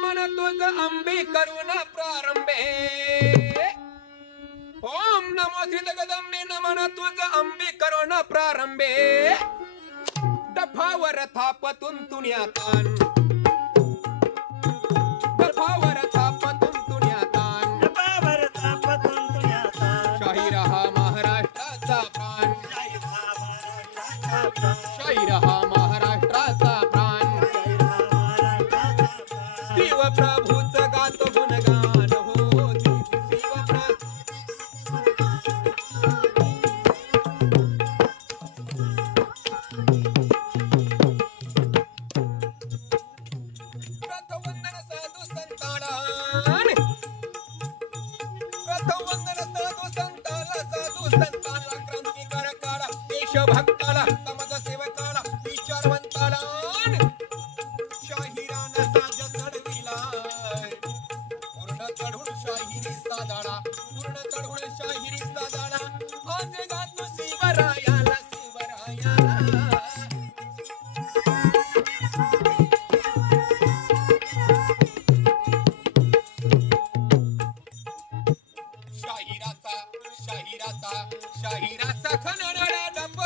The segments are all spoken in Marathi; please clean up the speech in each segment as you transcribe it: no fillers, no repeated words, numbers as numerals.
नमन तुझ अंबी करुण प्रारंभे ओम नमो श्री जगदंबे नमन तुझ अंबी करुण प्रारंभे डफावर थापतून तुण्यातान डफावर थापतून तुण्यातान डफावर थापतून तुण्यातान शाही रहा महाराष्ट्राचा प्राण शाही रहा महाराष्ट्राचा प्राण शिव प्रभूच गातो गुणगान हो शिव प्रथमवंदन साधू संताला क्रांतिकार काळा देशभक्ताला समाज सेवकाला विचारवंताला शाहिरान साज चढविला पूर्ण चढून शाहिरी साधाडा पूर्ण चढून शाहिरी साधाडा आज गातो शिवरायाला शिवरायाला शाहिराचा खणणारा डंब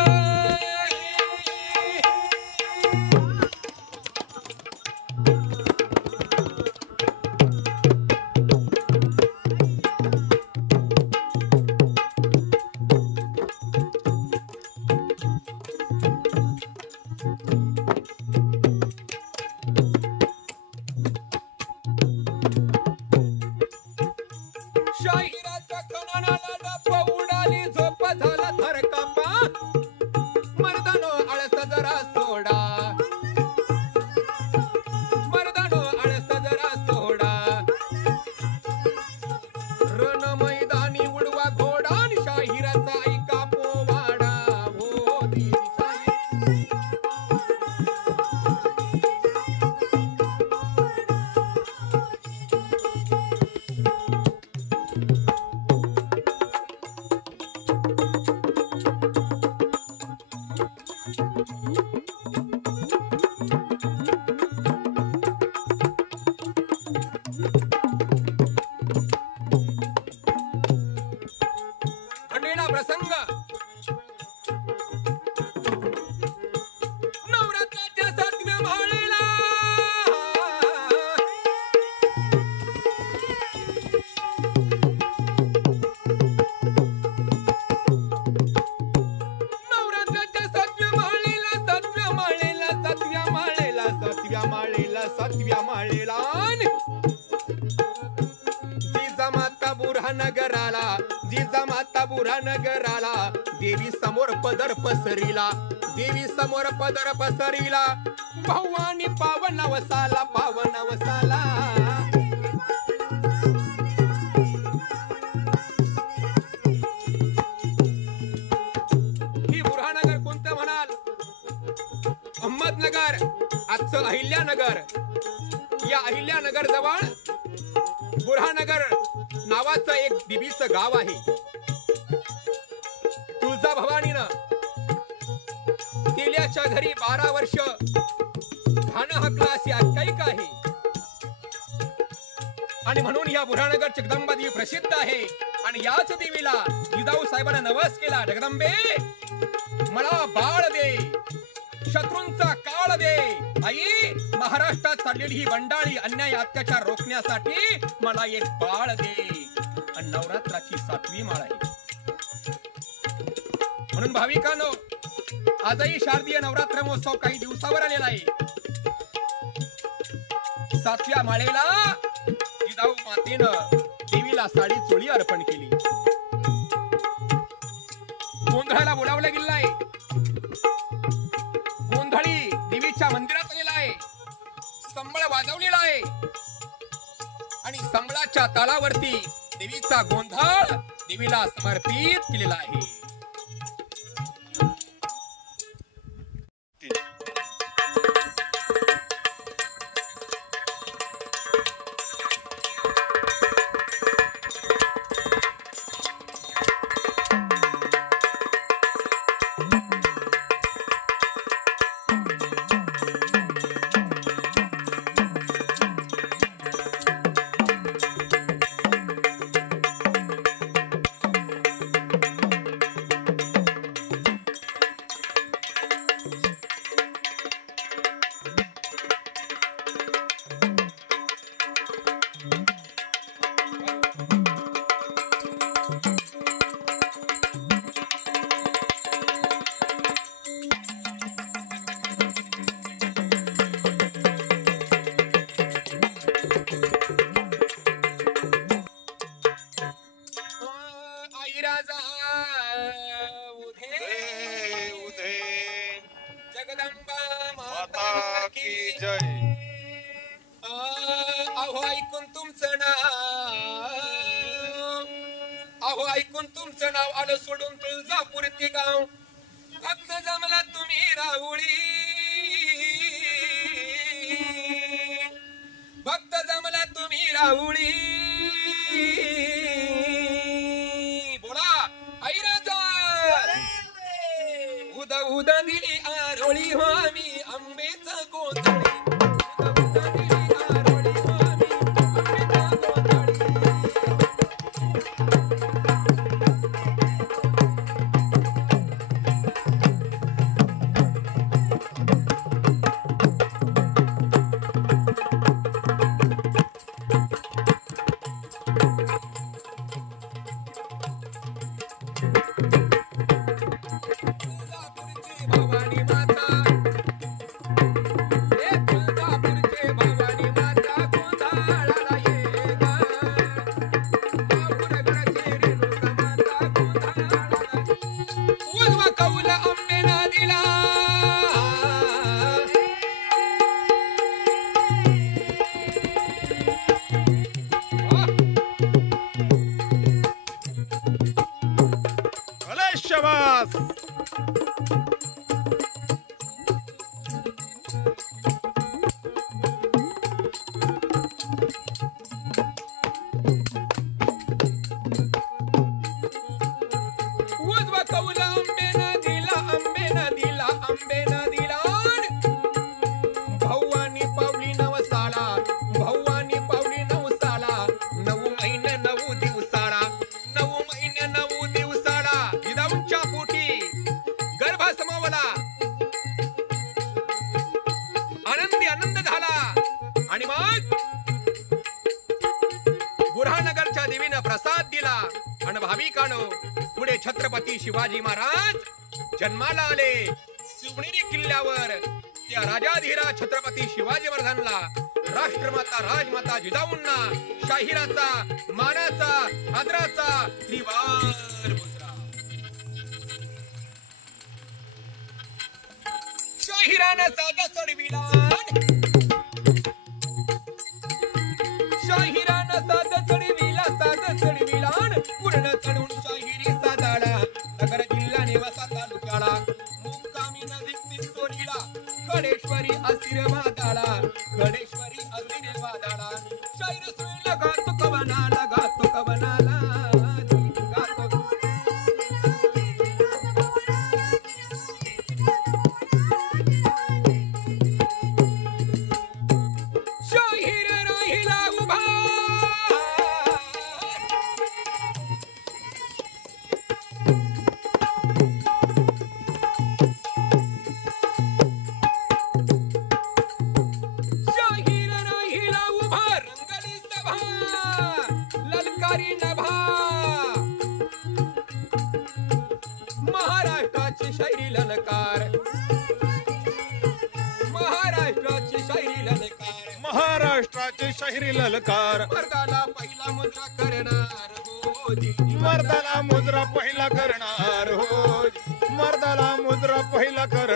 शाहिराचा खणणारा डंब उडाली झोप झाला थरकापा मर्दानो आळस जरा सोडा मर्दानो आळस जरा सोडा रण मैदानी उडवा घोडा आणि शाहिराचा ऐका पोवाडा हो प्रसंग नवरात्राच्या 7व्या माळेला नवरात्राच्या 7व्या माळेला जिजामाता बुऱ्हाणगराला देवी समोर पदर पसरीला भवानी पावन वसाला ही बुऱ्हाणनगर कोणतं म्हणाल अहमदनगर आजचं अहिल्यानगर या अहिल्यानगर जवळ बुऱ्हाणनगर नावाचं एक देवीचं गाव आहे तुळजाभवानीनं तेल्याच्या घरी 12 वर्ष धान हकला अशी आख्यायिका आहे आणि म्हणून या बुऱ्हाणनगर जगदंबा देवी प्रसिद्ध आहे आणि याच देवीला जिजाऊ साहेबांना नवस केला जगदंबे मला बाळ दे शत्रूंचा काळ दे आई महाराष्ट्रात चाललेली ही बंडाळी अन्याय अत्याचार रोखण्यासाठी मला एक बाळ दे आणि नवरात्राची 7वी माळ आहे म्हणून भाविकांनो आजही शारदीय नवरात्र महोत्सव काही दिवसावर आलेला आहे 7व्या माळेला जिजाऊ मातेनं देवीला साडी चोळी अर्पण केली गोंधळाला बोलावलं गेलं आहे गोंधळी देवीच्या मंदिरात आलेला आहे संबळ वाजवलेला आहे आणि संबळाच्या तालावरती देवीचा गोंधळ देवीला समर्पित केलेला आहे ऐकून तुमचं नाव आलं सोडून तुळजापूर ते गाव भक्त जमला तुम्ही राहुळी भक्त जमला तुम्ही राहुळी बोला ऐराजा उदा उदा दिली आरोळी हो आम्ही आंबेच गोंधळी उदा दिली आरोळी हो आम्ही आंबेच गोंधळी भवानी माता हे तुळजापूरचे भवानी माता गोंधळाला ये ग बाहुरगडाचे रेणुका माता गोंधळाला उजवा कौल आंबेना दिला भले शाबास. उजवा कौल आंबेना दिला आंबेना दिला आंबेना दिला भवानी पावली नवसाला भवानी पावली नवसाला 9 महिने 9 दिवसाला 9 महिने 9 दिवसाला जिजाऊंच्या पोटी गर्भ समावला आनंदी आनंद झाला आणि मग बुऱ्हाणनगरच्या देवीनं प्रसाद दिला आणि भाविकांनो पुढे छत्रपती शिवाजी महाराज जन्माला आले शिवनेरी किल्ल्यावर त्या राजाधीराज छत्रपती शिवाजी महाराजांना राष्ट्रमाता राजमाता जिजाऊंना शाहिराचा मानाचा आदराचा त्रिवार मुजरा शाहिरानं साधा चढविला शाहिरानं साधा चढविला पूर्ण चढून शाहिरी साजाडा नगर जिल्हा निवासा तालुक्याला मुक्कामी नजीक चिंचोलीला खडेश्वरी आशीर्वादाला खडेश्वरी आशीर्वादाला शाहीर सुईला गातो कवनाला गातो कवनाला गातो शाहीर राहिला उभा शाहीर राहिला उभा रंगली सभा ललकारी नभा महाराष्ट्राची शायरी ललकार महाराष्ट्राची शायरी ललकार महाराष्ट्राचे शाहिरी ललकार. मर्दाला पहिला मुद्रा करणार हो मर्दाला मुजरा पहिला करणार हो मर्दाला मुजरा पहिला करणार